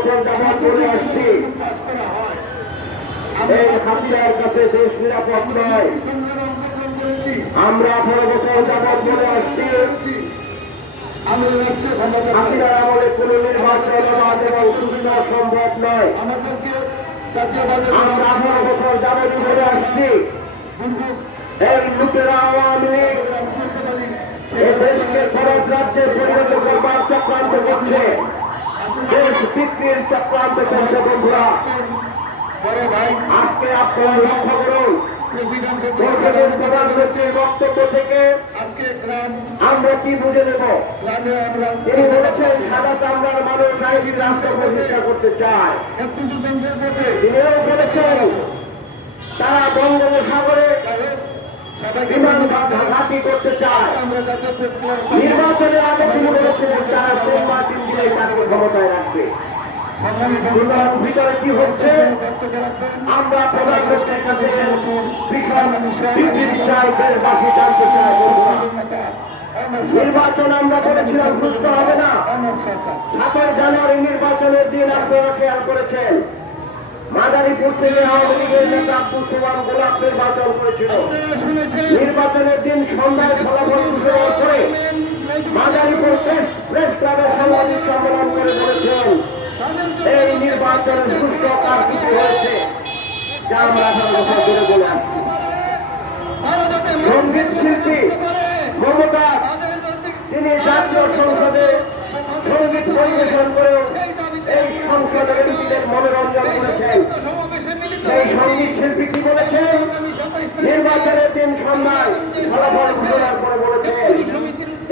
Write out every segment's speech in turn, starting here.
বছর যাবৎ বলে আসছি, এই হাসিনার কাছে দেশ নিরাপদ নয়। আমরা 18 বছর যাবৎ বলে আসছি, হাসিনার আমলে কোন নির্বাচন অবাধ এবং সুবিধা সম্ভব নয়। আমরা 18 বছর যাবৎ বলে আসছি, এই লুটেরা আওয়ামী লীগ এই দেশকে খরচ রাজ্যে পরিণত করবার চক্রান্ত করছে, দেশ বিক্রির চক্রান্ত করছে। বন্ধুরা, আজকে আপনারা লক্ষ্য করুন, সংসদের প্রধানমন্ত্রীর বক্তব্য থেকে আমরা কি বুঝে নেব? তিনি বলেছেন সাদা চামড়ার মানুষ আইনি রাষ্ট্র প্রতিষ্ঠা করতে চায়। তিনিও বলেছেন তারা বঙ্গোপসাগরে বিমান ঘাঁটি করতে চায়। নির্বাচনের আগে তিনি বলেছিলেন তারা সেন্ট মার্টিন দিলে তাকে ক্ষমতায় রাখবে। ভিতরে কি হচ্ছে আমরা প্রধানমন্ত্রীর কাছে বিশাল বিবৃতি চাই, দেশবাসী জানতে চাই। নির্বাচন আমরা বলেছিলাম সুস্থ হবে না। 7 জানুয়ারি নির্বাচনের দিন আপনারা খেয়াল করেছেন, মাদারীপুর থেকে আওয়ামী লীগের নেতা আব্দুল সুবহান গোলাপ নির্বাচন করেছিল। নির্বাচনের দিন সন্ধ্যায় ফলাফল ঘোষণা করে মাদারীপুর প্রেস ক্লাবের সাংবাদিক সম্মেলন করে বলেছেন এই নির্বাচনে সুষ্ঠু কারচুপি হয়েছে, যা আমরা 18 বছর ধরে বলে আসছি। সঙ্গীত শিল্পী মমতা তিনি জাতীয় সংসদে সঙ্গীত পরিবেশন করেও এই সংসদের এমপিদের মনোরঞ্জন করেছেন। সেই সঙ্গীত শিল্পী কি বলেছেন? নির্বাচনের দিন সন্ধ্যায় ফলাফল ঘোষণার পরে বলেছেন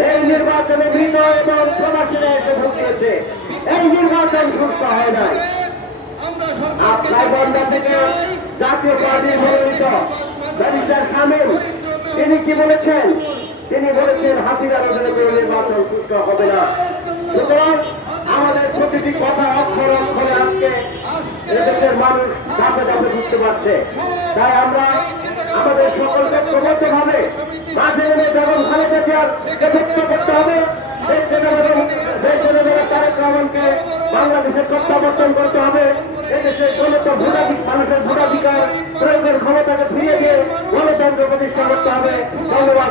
এই নির্বাচনে মৃত এবং প্রবাসীরা এসে ভোট দিয়েছে, এই নির্বাচন সুস্থ হয় নাই। গাইবান্ধা থেকে জাতীয় পার্টির মনোনীত ব্যারিস্টার শামীম তিনি কি বলেছেন? তিনি বলেছেন হাসিনার অধীনে কোনো নির্বাচন সুস্থ হবে না। সুতরাং আমাদের প্রতিটি কথা অক্ষরে অক্ষরে আজকে এদেশের মানুষ ধাপে ধাপে বুঝতে পারছে। তাই আমরা আমাদের সকলকে ঐক্যবদ্ধভাবে মাঝে এনে যখন খালেদা জিয়ারকে মুক্ত করতে হবে, তারেক রহমানকে বাংলাদেশের প্রত্যাবর্তন করতে হবে, এদেশের মানুষের ভোটাধিকার প্রয়োগের ক্ষমতাকে ফিরিয়ে দিয়ে গণতন্ত্র প্রতিষ্ঠা করতে হবে। ধন্যবাদ।